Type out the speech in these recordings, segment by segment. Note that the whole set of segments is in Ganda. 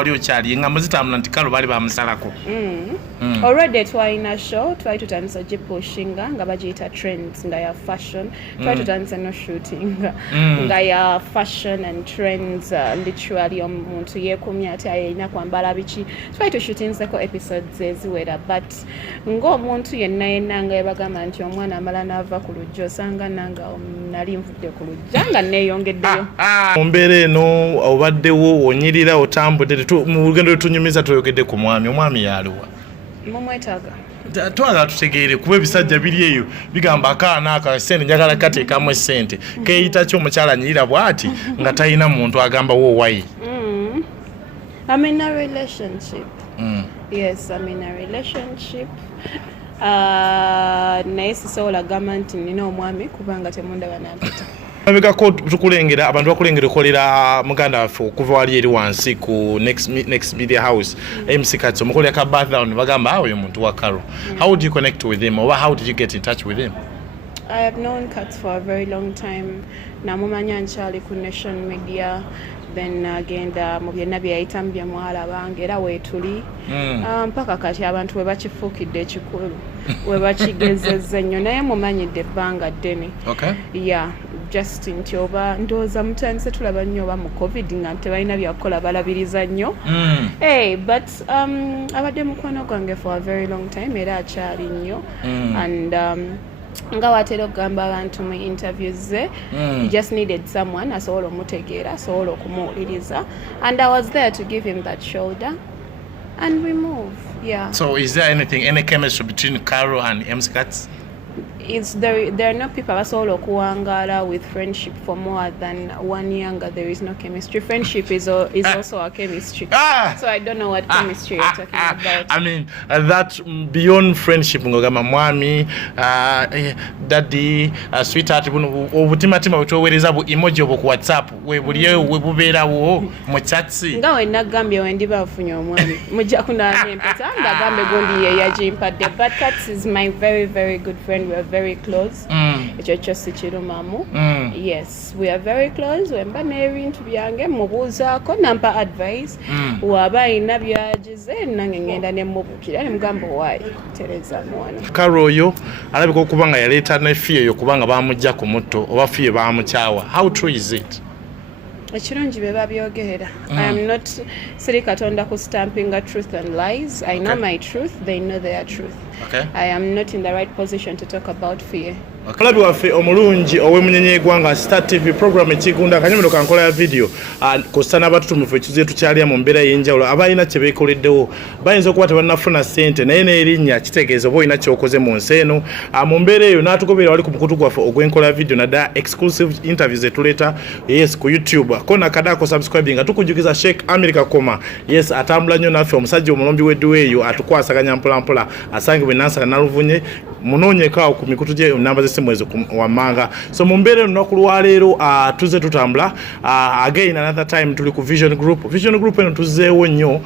Waliyo chali nga muzitambula nti Karo bali bamusalako. Already twalina show twali tutandisa gipushinga nga bagiyita trends nga ya fashion twali tutandisa no shooting nga ya fashion and trends literally omuntu yeekumya ati ayina kwambala biki twali tushootingseko episodes eziwera but ng'omuntu yenna nga yebagamba nti omwana amala n'ava ku lujja osanga nanga nali nvudde ku lujja nga neeyongeddeyo. Mu mbeera eno obaddewo onyirira otambudde mu lugendo lutunyumiza tuyogedde ku omwami yaluwa mumwetaaga twagala tutegeere kuba ebisajja biri eyo bigamba akaana aka sente njagala kateekamu essente keeyita ki omukyala nyirira bw'ati nga talina muntu agamba woowayi. I'm in a relationship. Yes, I'm in a relationship. Naye sisobola gamba nti nina omwami kubanga temundaba nampita. Abikako tukulengera abantu bakulengera okolera muganda waffe okuva wali eri wansi ku next media house MC Katso mukolera ka background bagamba awo oyo muntu wa Karo. How did you connect with him or how did you get in touch with him? I have known Katso for a very long time. Namumanya nkyali ku Nation Media then agenda mu byonna byeyayitamu bye mwala bange era weetuli mpaka kati abantu we bakifuukidde ekikulu we bakigezezza nnyo naye mumanyidde ebbanga ddene. Yeah, just nti oba ndowooza mutandise tulaba nnyo oba mu covid nga tebalina byakukola balabiriza nnyo but abadde mukwano gwange for a very long time era akyali nnyo and nga watera okugamba abantu mu interviews ze he just needed someone asobola omutegeera asobola okumuwuliriza and I was there to give him that shoulder and we move. Yeah. So is there any chemistry between Karo and MC Katso? There are no people abasobola okuwangala with friendship for more than 1 year nga there is no chemistry. Friendship is also a chemistry. So I don't know what chemistry you're talking about. I mean that beyond friendship ngogama mwami daddy sweetheart obutimatima butwowereza bu emoji obo ku WhatsApp we buliyo we bubeerawo mu chats nga we nagambye we ndi bafunye omwami mujja kunanya empeta ndagambe gondi ye yajimpadde but Katso is my very very good friend. We are very close. Yes, we are very close. Wemba nebintu byange mubuuzaako nampa advice waba ayina byagize nange ngenda ne mubukira ne mugamba waayi tereza mwana. Karo oyo alabika okuba nga yaleeta ne Fille eyo kubanga bamujja ku mutto oba Fille bamukyawa. How true is it? Ekirungi be babyogerera. I am not siri katonda ku stamping a truth and lies. I know my truth, they know their truth. I am not in the right position to talk about Fille. Kalabi waffe omulungi ow'emunyenye gwanga Star TV program ekigunda kanyomero kankola ya video kosana abatutumufu ekizibu tukyalya mu mbeera y'enjawulo abalina kye beekoleddewo bayinza okuba tebannafuna ssente naye n'erinnya kitegeeza oba olina ky'okoze mu nsi eno mu mbeera eyo n'atugoberera wali ku mukutu gwaffe ogw'enkola ya video naddala exclusive interviews etuleeta yes ku YouTube ko nakadako subscribe nga tukujjukiza Sheikh America Koma yes atambula nnyo naffe omusajja omulombi w'edduwa eyo atukwasaganya mpolampola asangibwe Nansana Naluvunye munoonyekaawo ku mikutu gye namba z'essimu wammanga. So mu mbeera eno lunaku lwaleero tuzze tutambula again another time tuli ku Vision Group eno tuzzeewo nnyo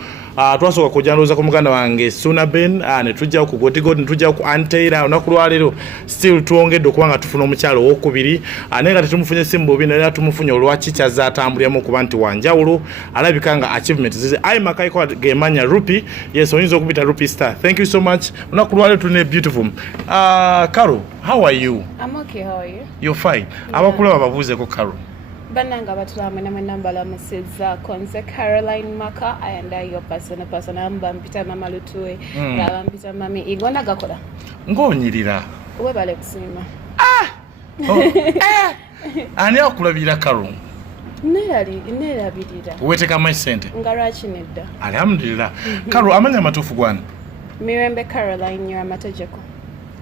twasooka kujanduuza ku muganda wange Suna Ben ne tujjawo ku Gotigod ne tujjawo ku Anteira lunaku lwaleero still tuwongedde okuba nga tufuna omukyalo owokubiri naye nga tetumufunye essimu bubi naye tumufunye olwaki kyazze atambuliramu okuba nti wanjawulo alabika nga achievement zize ayi makaiko gemanya Rupi yes oyinza okubita Rupi Star. Thank you so much. Lunaku lwaleero tulina beautiful Karo, how are you? I'm okay. How are you? You're fine. Abakulaba babuuzeeko Karo. Bananga batulama na nambala musiza konse Caroline Maka ayanda yo person amba mpita mama Lutue aba mpita mami igona gakola ngonyirira we bale kusima ani akulabira Karo nerabirira weteka my sente ngarachi nedda alhamdulillah. Karo amanya matufu gwana Mirembe Caroline yo amatajeko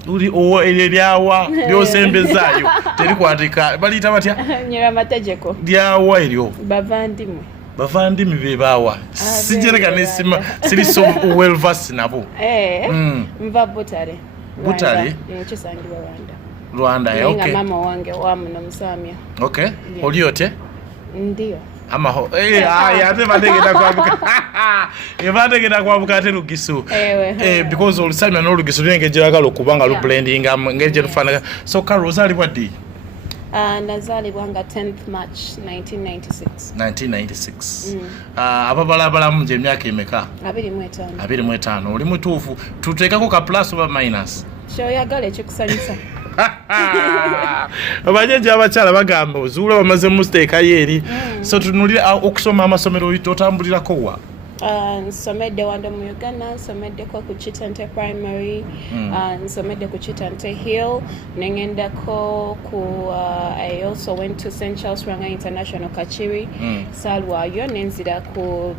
uli owo eryawa byosembezaayo terikwatika balita batya nyira matajeko lyawa eryo bavandimwe bebawa sijereka nesima siri so well versed nabo mva butale kisangirwa Rwanda okay mama wange wamu nomusamya oliote ndiyo amaho ate badegeda kwabuka badegeda kwabuka ate lugisu because olusamya n'olugisu lengejera galo kubanga lu blending ngeje lufana. So Karo ozali wadde Nazalibwa nga 10th March 1996. Ababalabalamu gye emyaka emeka? 25. 25. Oli mutuufu. Tuteekako ka plus oba minus? Kyoyagala ekikusanyusa. Abanyejja abakyala bagamba ozuula bamaze musteekayo eri. So tunulira okusoma amasomero otambulirako wa? Nsomedde wanda mu Uganda, nsomeddeko ku Kitante Primary, nsomedde ku Kitante Hill, nengendako ku I also went to St. Charles Ranga International Kachiri, Salwayo, nenzira ku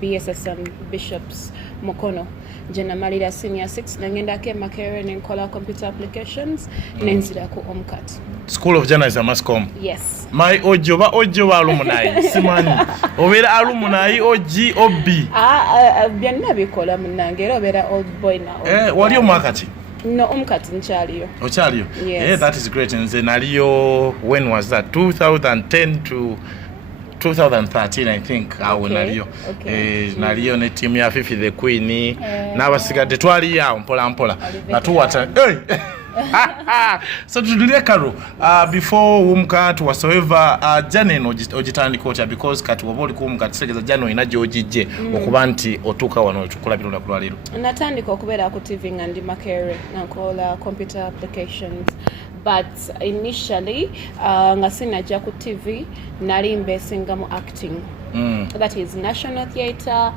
BSSM Bishops Mukono. Jena Malira Senior 6, nengendako e Makerere nenkola computer applications, nenzira ku Omkat. School of Journalism Mascom. Yes. My ojo alumni. Simani. Obera alumni OG OB. Byonna bikola munange era obera old boy na. Wali omwakati? No, Omkati nkyaliyo. Okyaliyo? Yes. That is great. Nze naliyo, when was that? 2010 to 2013 I think. Awo naliyo. Naliyo ne team ya Fifi the Queen. N'abasigadde twali yawo mpola. Natuwata. So tudulire karo before Umkat whatsoever jane no ogitandika otya because kati woba oli ku Umkat kitegeza jano ina gyogijje okuba nti otuuka wano tukola bino nakulwaliro. Natandika okubeera ku TV nga ndi Makerere nakola computer applications. But initially, nga sinajja ku TV, nali mbesinga mu acting. That is National Theatre,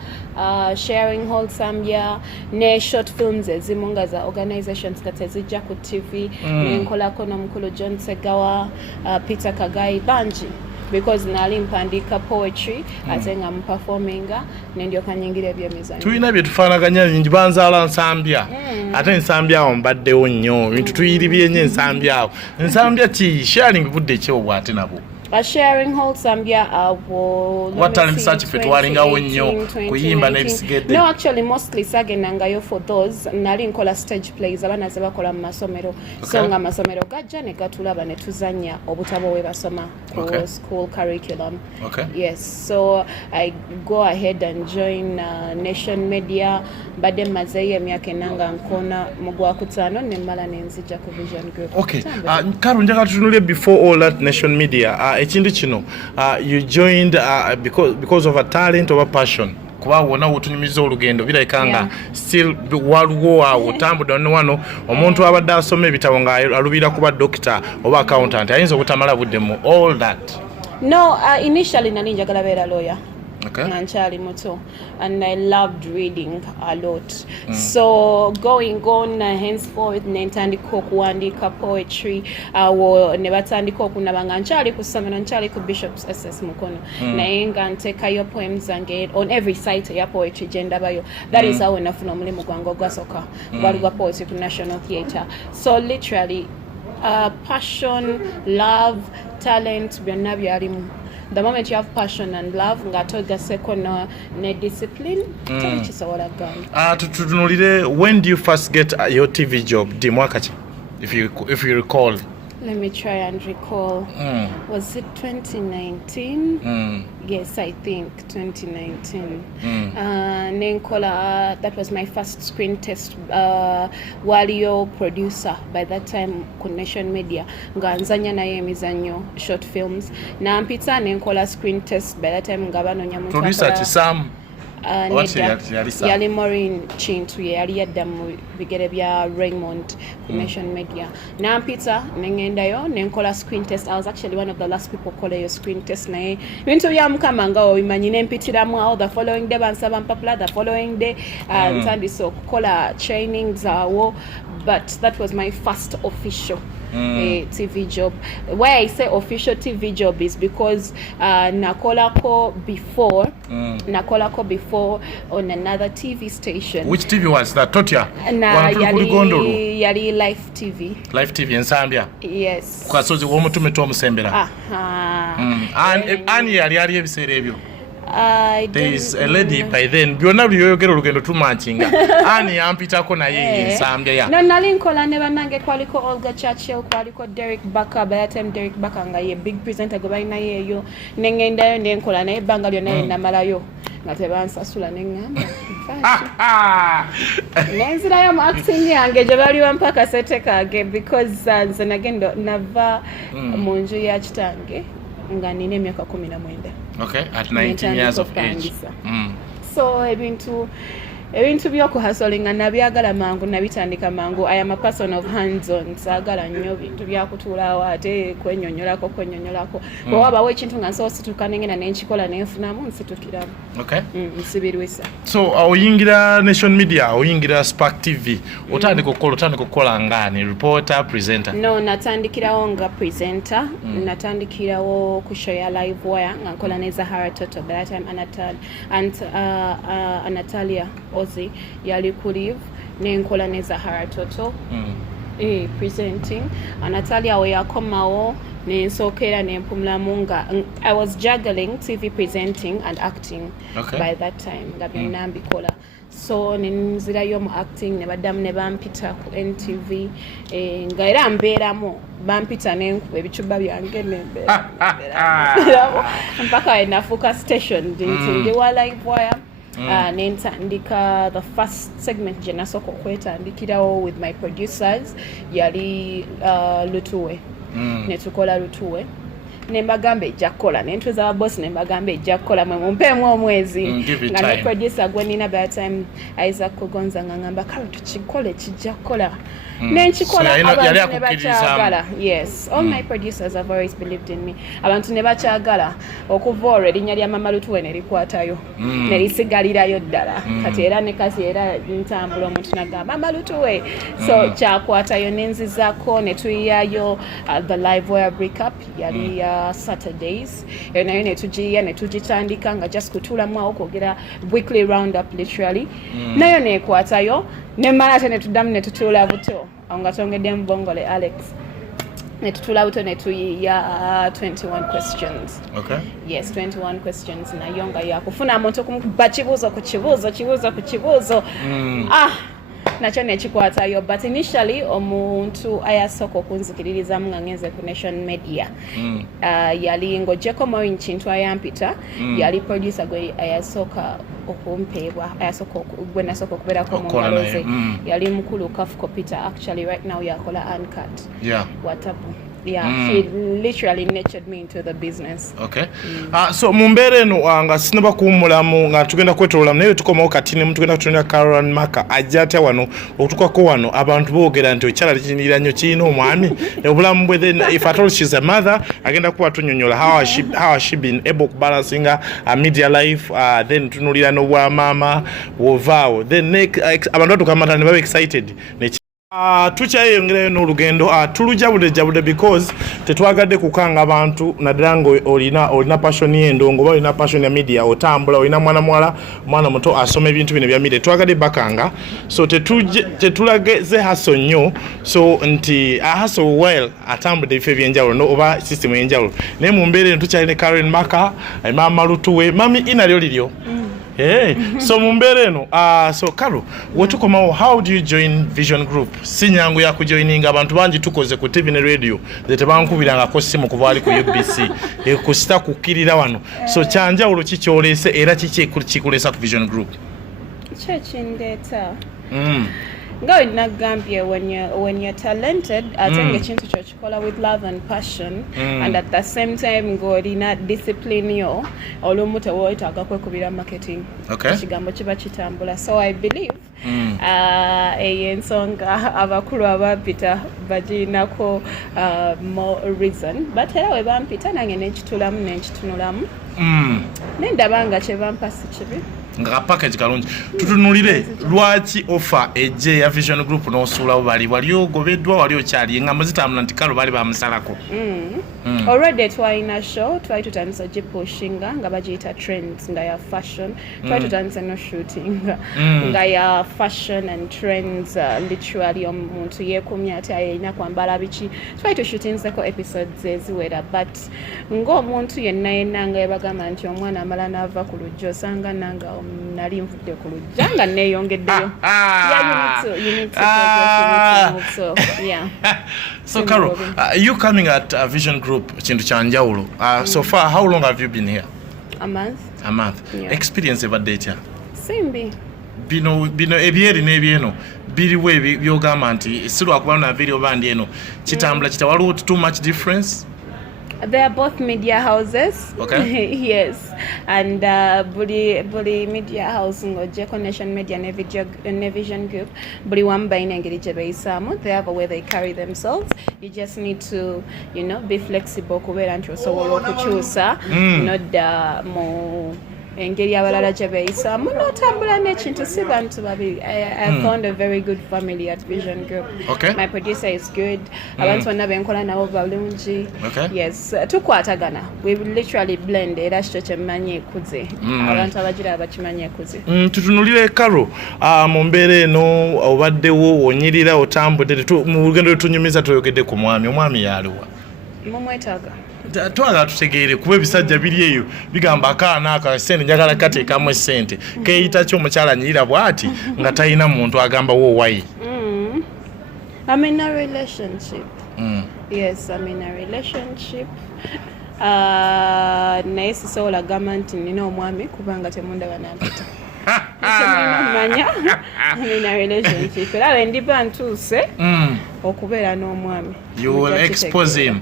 Sharing Hall Zambia, ne short films ezimu nga za organizations nga tezijja ku TV, nenkolako n'omukulu John Segawa, Peter Kagai, bangi. Because nali mpandika poetry, ate nga mperforminga, nendyoka nyingira ebyemizanyo. Tulina bye tufaanaganya bingi banzaala Nsambya. Ate Nsambya awo mbaddewo nnyo. Bintu tuyiribye nnyo Nsambya awo. Nsambya ki sharing Budde ki obwo ate nabo? Sharing Hall Zambia what talent search fit walingawo nnyo kuyimba n'ebisigedde? No, actually mostly sagenangayo for those nali nkola stage plays abana ze bakola mu masomero. So nga masomero gajja ne gatulaba ne tuzanya obutabo we basoma ku school curriculum. Yes, so I go ahead and join Nation Media Budde mazeyo emyaka enanga nkona mu Gwakutaano ne mala nenzija ku Vision Group. Karo njagala tutunulire before all that Nation Media ekintu kino you joined because of a talent or a passion kuba wona wotunyumiza olugendo birayika nga still waliwo awo tambudde wano omuntu abadde asoma ebitabo nga alubira kuba doctor oba accountant ayinza obutamala buddemu all that? No, initially nali njagala beera lawyer. Nchali muto, and I loved reading a lot. So going on henceforth nentandika okuwandiika poetry awo ne batandika okunabanga nchali kusomera nchali ku Bishops SS Mukono naye nga nteekayo poems zange on every site ya poetry gye ndabayo. That is how nafuna omulimu gwange ogwasooka gwali gwa poetry ku National Theatre. So literally passion, love, talent byonna byalimu. The moment you have passion and love, ngatoga second ne discipline, tukisobola gamba. Tutunulire, when do you first get your TV job? Dimwakati, if you recall. Let me try and recall. Was it 2019? Yes, I think 2019. Nenkola, that was my first screen test. Walio producer by that time Nation Media. Nganzanya na ye mizanyo short films. Na mpita nenkola screen test by that time ngabano nyamuntu. Producer Chisam. Yali Maureen Chintu yali yadda mu bigere bya Raymond Nation Media. Na mpita nengendayo nenkola screen test. I was actually one of the last people call your screen test naye bintu bya mukama nga obimanyi nempitiramu awo the following day bansaba mpapula the following day ntandise okukola trainings awo, but that was my first official TV job. Why I say official TV job is because nakolako before on another TV station. Which TV was that? Totia? Yali Life TV. Life TV in Zambia? Yes. Kwa sozi womutume tu omusembera. Ani yali ebiseera ebyo? There is a lady by then. Byonna byogera olugendo tumanchinga. Ani yampitako naye Zambia ya. No, nali nkola ne banange kwaliko Olga Churchill, kwaliko Derek Bakker. By that time Derek Bakker nga ye big presenter go balina yeyo. Nengendayo nenkola naye banga lyonna namalayo. nga tebansasula neŋŋamba nenzirayo mu acting yange gye baliwa mpaka sete kaage because nze nagenda nava mu nju ya kitange nga nina emyaka 19 at 19 years of age. So ebintu byokuhasolinga nabyagala mangu nabitandika mangu. I am a person of hands on, saagala nnyo bintu byakutuulaawo ate kwenyonyolako bwe wabawo ekintu nga nsobola osituka nengenda nenkikola nenfunamu nsitukiramu nsibirwisa. So oyingira Nation Media, oyingira Spark TV, otandika okukola ngani reporter, presenter? No, natandikirawo nga presenter. Natandikirawo ku show ya Live Wire nga nkola ne Zahara Toto. That time Anatalia Ozi yali ku live nenkola ne Zahara Toto presenting. Anatalia we yakomawo nensookera nempumulamu nga I was juggling TV presenting and acting by that time nga byonna mbikola. So nenzirayo mu acting ne baddamu ne bampita ku NTV nga era mbeeramu bampita nenkuba ebicuba byange nembeera mpaka enafuuka station ndi wa Live Wire. Nentandika the first segment gye nasooka okwetandikirawo with my producers yali Lutuwe. Netukola Lutuwe nembagamba ejja kukola nentweza ababosi nembagamba ejja kukola mwe mumpeemu omwezi nga ne producer gwe nina by the time Isaac Kugonza nga ngamba kale tukikole kijja kukola nenkikola abantu ne bakyagala. Yes, all my producers have always believed in me. Abantu ne bakyagala okuva olwo erinnya lya Mama Lutuwe ne likwatayo ne lisigalirayo ddala kati era ne kasi era ntambula omuntu nagamba Mama Lutuwe so kyakwatayo nenzizaako ne tuyiyayo the Live Wire breakup yali Saturdays nayo ne tugitandika nga just kutuulamu awo kwogera weekly round up literally nayo nekwatayo nemala ate netuddamu netutuula buto nga tongedde mubongole Alex netutula buto netuyiya 21 questions. Yes, 21 questions nayo nga yakufuna muntu okumukuba kibuuzo ku kibuuzo nakyo nekikwatayo but initially omuntu ayasooka okunzikiririzamu nga ngenze ku Nation Media yali ng'ogyeko Morin Kintu ayampita yali producer gwe ayasooka okumpeebwa gwe nasooka okubeerako mu ngalo ze yali mukulu Kafuko Peter. Actually right now yakola uncut Watabu. He literally nurtured me into the business. So mumbeera eno nga sinaba kuwummulamu nga tugenda kwetololamu naye tukomawo kati ne tugenda kutunira Caroline Maka ajja atya wano okutukako wano abantu boogera nti ekyala likinira nnyo kirina omwami obulamu bwe. Then if at all she's a mother agenda kuba tunyonyola how has she been able to balancing a media life then tunulira n'obwamaama wovaawo then abantu batukamata ne baba excited tukyayeyongerayo n'olugendo tulujabudde because tetwagadde kukanga abantu naddala nga olina passion y'endongo oba olina passion ya media otambula olina mwana muto asoma ebintu bino bya media twagadde bakanga so tetulageze haso nnyo so nti haso well atambudde ebifo ebyenjawulo oba system y'enjawulo naye mu mbeera eno tukyalina Caroline Maka Mama Lutuwe mami inalyo liryo. So mumbeera eno so Karo wetukomawo how do you join Vision Group? Sinyangu ya kujoininga abantu bangi tukoze ku TV ne radio tebankubirangako simu kuva ali ku UBC kusita kukkirira wano so kyanjawulo kikyolese era kikulesa ku Vision Group? Kyekindeta nga nagambye when you're talented atenge ekintu kyokikola with love and passion and at the same time ng'olina discipline yo olumu teweetaaga kwekubira marketing ekigambo kiba kitambula. So I believe eyo ensonga abakulu abampita bagirinako more reason but era we bampita nange nenkitunulamu nendaba nga kyebampa si kibi nga package kalungi. Tutunulire lwaki offer ejje ya Vision Group n'osuulawo wali ogobeddwa wali okyali nga muzitambula nti Kalo bali bamusalako. Already twalina show twali tutandisa gipushinga nga bagiyita trends nga ya fashion twali tutandisa no shooting nga ya fashion and trends literally omuntu yeekumya ati ayina kwambala biki twali tushutinzeko episodes eziwera but ng'omuntu yenna nga yabagamba nti omwana amala n'ava ku lujja osanga nanga nali nvudde ku lujja nga neeyongeddeyo. You need to move, so yeah. So Carol, you coming at Vision Group kintu kyanjawulo so far how long have you been here? A month. A month. Yeah. Experience ebadde etya? Simbi. Bino ebyeri n'ebyeno biriwo byogamba nti si lwakuba na video bandi eno kitambula waliwo too much difference? They are both media houses. Okay. Yes. And buli media house ng'ojja Connection Media ne Vision Group, buli wamu balina engeri gye bayisaamu. They have a way they carry themselves. You just need to, be flexible kubeera nti osobola okukyusa nodda mu engeri abalala gye beeyisaamu n'otambula n'ekintu si bantu babiri. I found a very good family at Vision Group. Okay. My producer is good. Abantu bonna benkola nabo balungi. Okay. Yes. Tukwatagana. We literally blend era kyo kyemmanyi ekuze. Abantu abagira bakimanyi ekuze. Tutunulire Karo mu mbeera eno obaddewo onyirira otambudde mu lugendo lutunyumiza tuyogedde ku omwami yaliwa. Mumwetaaga. Twagala tutegeere kuba ebisajja biri eyo bigamba akaana aka sente njagala kateekamu essente keeyita ki omukyala nyirira bw'ati nga talina muntu agamba woowayi. I'm in a relationship. Yes, I'm in a relationship. Naye sisobola gamba nti nina omwami kubanga temundaba nampita. I'm in a relationship. Era bwe ndiba ntuuse okubeera n'omwami. You will expose him.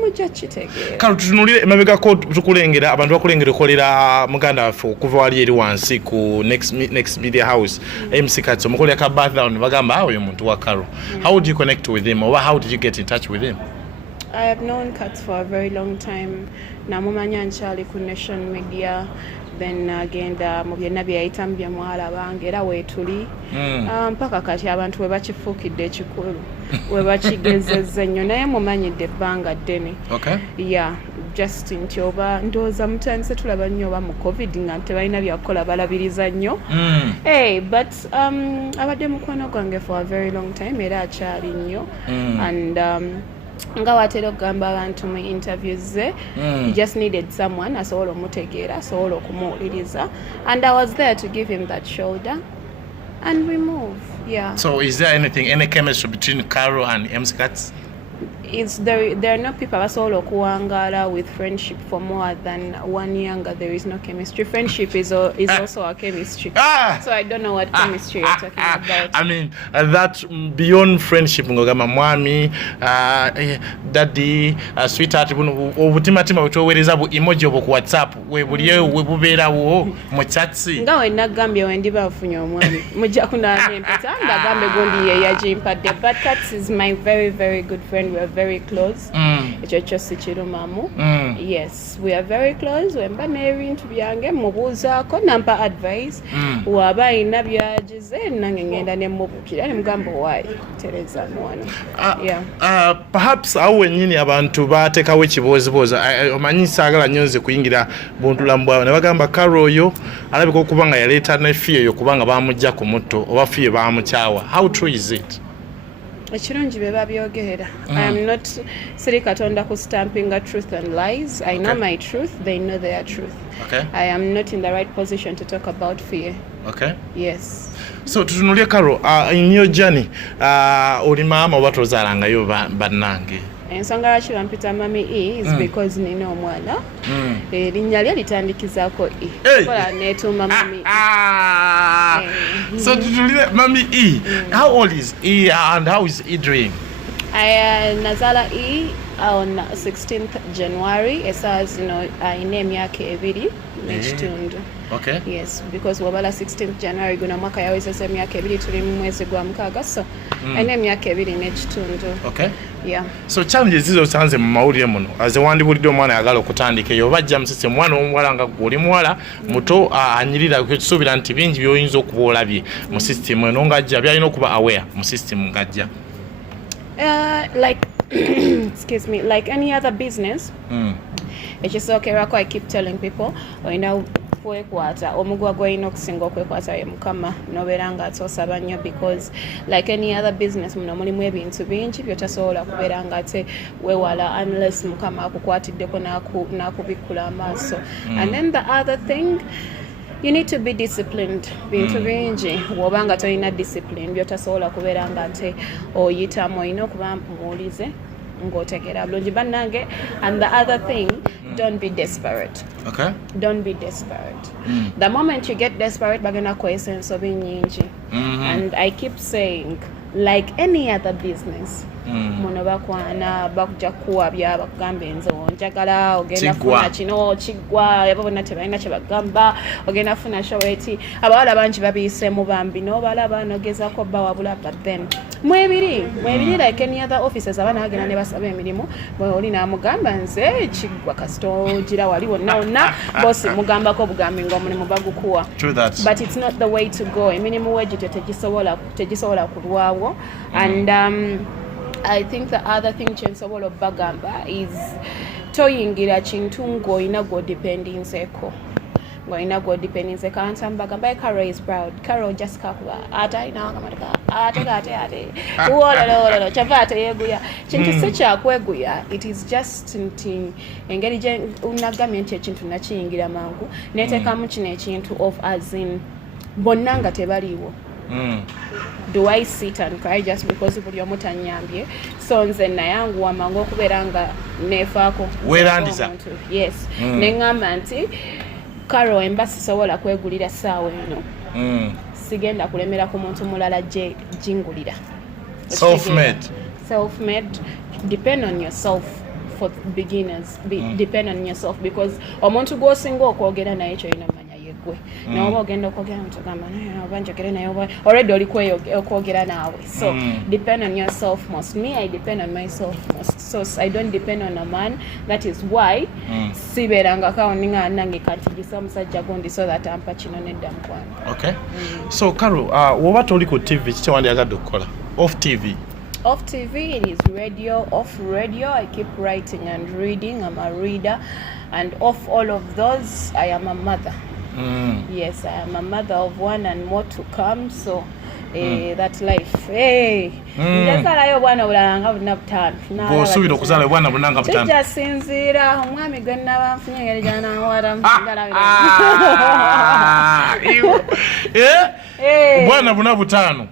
Mujja kitegeera. Kale tutunulire emabegako tukulengera abantu bakulengera okolera muganda waffe okuva wali eri wansi ku next media house MC Katso mukolera ka background bagamba awo omuntu wa Karo. How did you connect with him or how did you get in touch with him? I have known Katz for a very long time. Namumanya nkyali ku Nation Media. Then agenda mu byonna bye yayitamu bye mwala bange era weetuli mpaka kati abantu we bakifuukidde ekikulu we bakigezezza nnyo naye mumanyidde ebbanga ddene. Okay. Yeah, just nti oba ndowooza mutandise tulaba nnyo oba mu covid nga tebalina byakukola balabiriza nnyo. But abadde mukwano gwange for a very long time era akyali nnyo and nga watera okugamba abantu mu interviews ze he just needed someone asobola omutegeera asobola okumuwuliriza and I was there to give him that shoulder and we move. Yeah. So is there any chemistry between Karo and MC Katz? There are no people abasobola okuwangaala with friendship for more than 1 year nga there is no chemistry. Friendship is also a chemistry. So I don't know what chemistry you're talking about. I mean that beyond friendship ngogamba mwami daddy sweetheart obutimatima butwowereza bu emoji obo ku WhatsApp we buliyo we bubeerawo mu chats nga we nagambye we ndiba afunye omwami mujja kunaana empeta ndagambe gundi ye yagimpadde but Katz is my very very good friend. We are very close. Ekyo si kirumamu. Yes, we are very close. Wemba n'ebintu byange mubuuzaako nampa advice waba ayina byagize nange ngenda ne mubukira ne mugamba waayi tereza mwana. Perhaps awo wennyini abantu bateekawo ekibooziboozi omanyi saagala nnyo nze kuyingira buntulamu bwabwe ne bagamba Karo oyo alabika okuba nga yaleeta ne Fille eyo kubanga baamugja ku mutto oba Fille baamukyawa. How true is it? Ekirungi be babyogerera. I am not siri katonda ku stamping truth and lies. I know my truth, they know their truth. Okay. I am not in the right position to talk about fear. Okay. Yes. So tutunulie Karo in your journey oli maama oba tozaalangayo bannange? Ensonga lwaki bampita mami E is because nina omwana erinnya lye litandikizaako E kola neetuuma mami E. So tutulire mami E. How old is E and how is E doing? Nazaala E on 16th January essaawa zino ayina emyaka 2 n'ekitundu. Okay. Yes, because wabala 16th January guno mwaka yawezesa emyaka 2 tuli mu mwezi gwa mukaaga so ayina emyaka 2 n'ekitundu. Okay. Yeah. So challenges zizo sanze mu mawulire muno azewandibulidde omwana ayagala okutandika eyo bajja musese mwana omuwala nga guli mwala muto anyirira kyetusuubira nti bingi byoyinza okuba olabye mu system eno ng'ajja byalina okuba aware mu system ng'ajja. Like excuse me, like any other business. Ekisookerwako I keep telling people oyina kwekwata omugwa gw'olina okusinga okwekwata ye Mukama n'obeera nga ate osaba nnyo because like any other business muno mulimu ebintu bingi byotasobola kubeera nga ate weewala unless Mukama akukwatiddeko n'akubikkula amaaso. And then the other thing, you need to be disciplined. Bintu bingi bw'oba nga tolina discipline byotasobola kubeera nga ate oyitamu olina okuba muwulize ng'otegeera bulungi bannange. And the other thing, don't be desperate. Okay. Don't be desperate. The moment you get desperate, bagenda kwesa ensobi nnyingi. And I keep saying, like any other business, muno bakwana bakujja kuwabya bakugamba enzo njagala ogenda funa kino kiggwa abo bonna tebalina kye bagamba ogenda funa showeti abawala bangi babiyisemu bambi n'obalaba nogezaako bawabula but then mwebiri like any other offices abana bagenda ne basaba emirimu oli n'amugamba nze kiggwa kasita ogira wali wonna bosi mugambako bugambi ng'omulimu bagukuwa. But it's not the way to go. Emirimu wegityo tegisobola kulwawo. And I think the other thing kyensobola bagamba is toyingira kintu ng'olina gw'odependinzeeko. Ng'olina gw'odependinzeeko abantu bagamba Carol is proud. Carol just kakuba ate alina akamotoka ate wololo kyava ate yeeguya kintu si kyakweguya. It is just nti engeri gye unagambye nti ekintu nakiyingira mangu neteekamu kino ekintu of as in bonna nga tebaliiwo. Do I sit and cry just because buli omu tanyambye? So nze nayanguwa mangu okubeera nga neefaako weerandiza. Yes. Neŋŋamba nti Carol emba sisobola kwegulira ssaawa eno. Sigenda kulemera ku muntu mulala jingulira. Self-made. Depend on yourself for beginners. Depend on yourself because omuntu gw'osinga okwogera naye kyolina manya yegwe. Nawe ogenda okwogera mutugamba banjogere naye already oli okwogera naawe. So depend on yourself most. Me, I depend on myself most. So I don't depend on a man. That is why siberangako ninga nange kantigisa omusajja gundi so that ampa kino nedda mukwano. Okay. So Carol, woba toli ku TV kiki wandyagadde okukola? Off TV. Off TV, it is radio. Off radio, I keep writing and reading. I'm a reader. And off all of those, I am a mother. Yes, I am a mother of one and more to come. So, that life. Njasalayo bwana bulanga buna butano. Bw'osuubira okuzaala bwana bulanga butano. Kijasinziira omwami gwe nnaba nfunye engeri gy'anaawala bwana buna butano.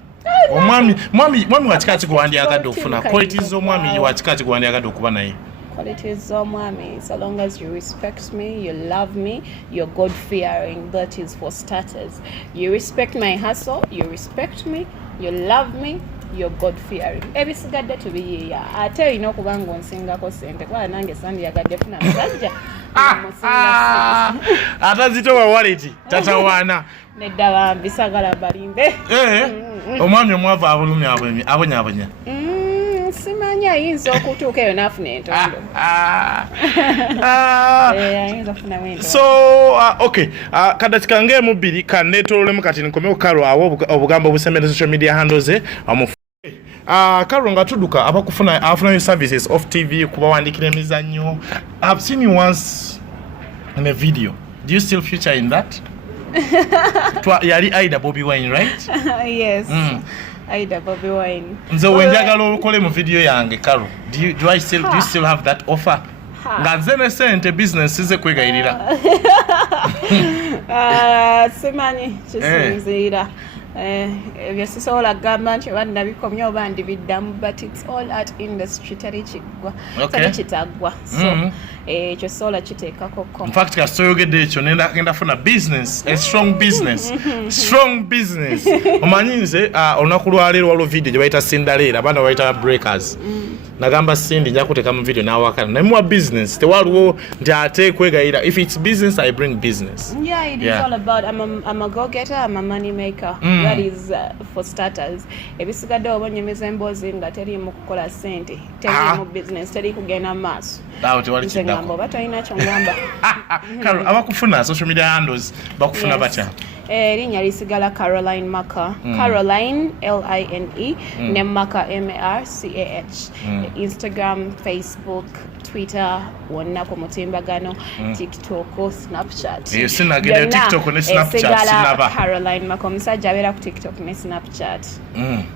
Mwami wa kika ki gwandyagadde okufuna? Qualities z'omwami wa kika ki gwandyagadde okuba naye? Qualities z'omwami, so long as you respect me, you love me, you're God-fearing. That is for starters. You respect my hustle, you respect me, you love me, you're God-fearing. Ebisigadde tubiyiiya. Ate olina okuba ng'onsingako ssente kuba nange sandyagadde funa musajja atazitowa waleti tatawaana nedda bambi sagala balimbe. Omwami omwavu abulumya abonyabonya. Simanyi ayinza okutuuka eyo n'afuna entondo. Ayinza kufunamu entondo. So okay, kadatika ng'emu bbiri kanneetoololemu kati nkomewo Carol awo obugambo obusembeddde social media handles ze Carol nga tudduka abafunayo services off TV kubawandiikira emizannyo. I've seen you once in a video. Do you still feature in that? Yali Ida Bobby Wine, right? Yes. Ida Bobby Wine. Nze wenjagala olukole mu video yange Carol. Do you still have that offer? Nga nze ne sente business ze kwegayirira. Simanyi kisinziira. Ebyo sisobola kugamba nti oba nabikomya oba ndibiddamu, but it's all art industry teri kiggwa teri kitaggwa. So ekyo sobola kiteekako ko. In fact kasoyogedde ekyo ngenda funa business, a strong business. Strong business. Omanyi nze olunaku lwaleero waliwo video gye bayita Sindaleera, abaana bayita breakers. Nagamba Cindy nja kuteeka mu video n'awakana naye muwa business tewaliwo nti ate kwegayira. If it's business, I bring business. Yeah, it is all about I'm a go-getter, I'm a money maker. That is for starters. Ebisigadde obonyemeza emboozi nga teri mu kukola ssente, teri mu business, teri kugenda maaso. Awo tewali kiddako. Ngamba oba talina kyongamba. Carol, abakufuna social media handles bakufuna batya? Erinnya lisigala Caroline Maka. Caroline Line ne Maka Marcah. Instagram, Facebook, Twitter, wonna ku mutimbagano, TikTok, Snapchat. Sinagenda TikTok ne Snapchat sinaba. Caroline Maka omusajja abeera ku TikTok ne Snapchat.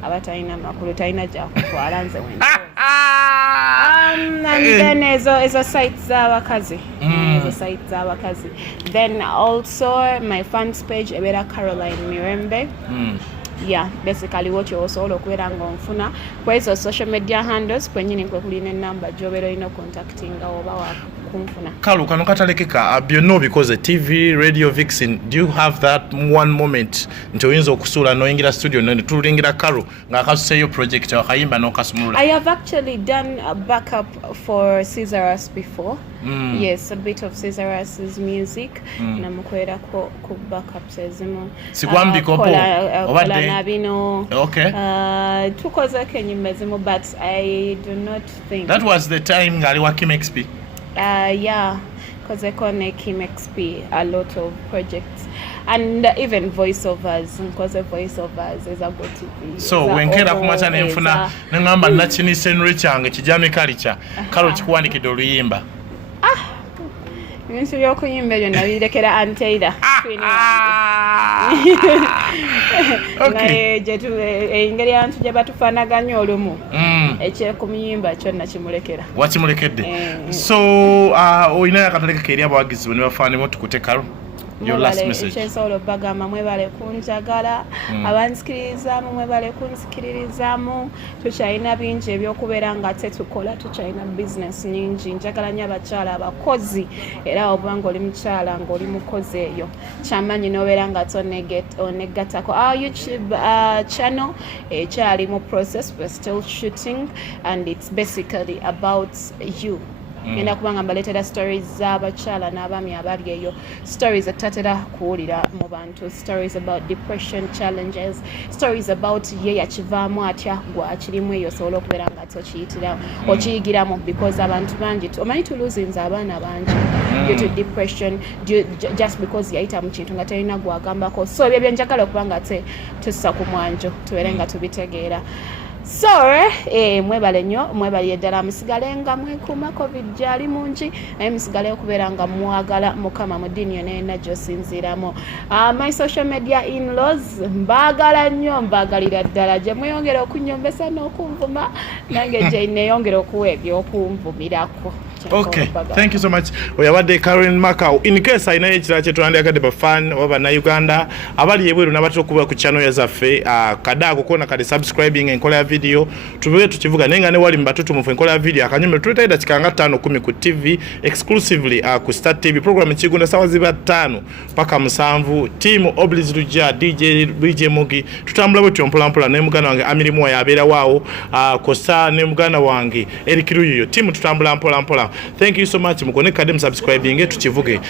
Abatalina makulu talina gyakutwala nze wenda. And then ezo sites z'abakazi. Ezo sites z'abakazi. Then also my fans page ebeera Caroline Mirembe. yeah, basically wokyo osobola okubeera ng'onfuna kwezo social media handles kwenyini kwe kuli n'ennamba gy'obeera olina contactinga oba wakunfuna. Kalu kano katalekeka byonna obikoze TV, radio, Vixen, do you have that one moment nti oyinza okusuula n'oyingira studio ne tulingira Kalu ng'akasuseeyo project akayimba n'okasumulula? I have actually done a backup for Caesarus before. Yes, a bit of Caesarus's music. Namukwera ku backups ezimu. Sigwambiko po. Kola nabino. Okay. Tukoze kenyimba ezimu, but I do not think. That was the time ngali wa Kim XP. Yeah, because I connect Kim XP a lot of projects. And even voiceovers, because voiceovers is a good TV. So when kera kumacha nemfuna ngamba nachini senri change kijami kalicha kalo chikuwandikidde oluyimba. Ebintu by'okuyimba ebyo nabirekera Anteida. Engeri abantu gye batufaanaganya olumu ekyekumuyimba kyonna kimulekera. Wakimulekedde. So oyinayo akatalekeka eri abawagizi bwe ne bafaanemu tukute Karo? Your last message. Ekyensobola okubagamba mwebale kunjagala, abanzikiririzaamu mwebale kunzikiririzaamu, tukyalina bingi ebyokubeera nga tetukola, tukyalina business nyingi. Njagala nnyo abakyala abakozi, era obanga oli mukyala ng'oli mukozi eyo kyamaanyi n'obeera nga onegattako. Our YouTube channel ekyali mu process, we're still shooting and it's basically about you. Ngenda kubanga mbaleetera stories z'abakyala n'abaami abali eyo, stories etutatera kuwulira mu bantu, stories about depression challenges, stories about ye yakivaamu atya gwe akirimu eyo osobola okubeera nga okiyigiramu, because abantu bangi omanyi tuluzinze abaana bangi due to depression, just because yayita mu kintu nga talina gwagambako. So ebyo byenjagala okuba nga tussa ku mwanjo tubeere nga tubitegeera. So, mwebale nnyo, mwebale ddala musigale nga mwekuuma COVID gyali mungi, naye musigale okubeera nga mwagala Mukama mu ddiini yonna yenna gy'osinziiramu. My social media in-laws, mbaagala nnyo, mbaagalira ddala gye mweyongera okunyombesa n'okunvuma, nange gye neeyongera okuwa ebyokunvumirako. Okay, thank you so much. Oyabadde Karen Makau. In case I know ekirala kye twandyagadde bafan oba na Uganda abali ebweru n'abatera okuba ku channel yazaffe kadaago kona kali subscribing enkola ya video tubere tukivuga nenga ne wali mbatutu mu enkola ya video akanyume tutayida kikanga 5-10 ku TV exclusively ku Star TV program Kigunda sawa ziba 5 paka 7 team Obliz Luja DJ Mogi tutambula bwe mpola mpola ne mugana wange Amirimu yabeera waawo Kosa ne mugana wange Eric Ruyo team tutambula mpola mpola. Thank you so much mukone kadem subscribing tukivuge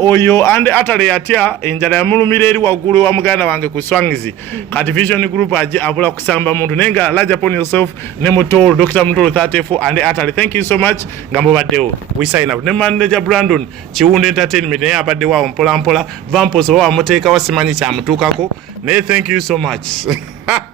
oyo ande atale atya enjala ya mulumire eri wagulu wa muganda wange ku Swangizi kati vision group abula kusamba muntu nenga large upon yourself ne mutoro Dr. Mutoro 34 ande atale. Thank you so much ngambo baddewo we sign up ne manager Brandon Chiwunde Entertainment ne abadde wa mpola mpola vampos wa muteka wasimanyi kya mutukako ne thank you so much.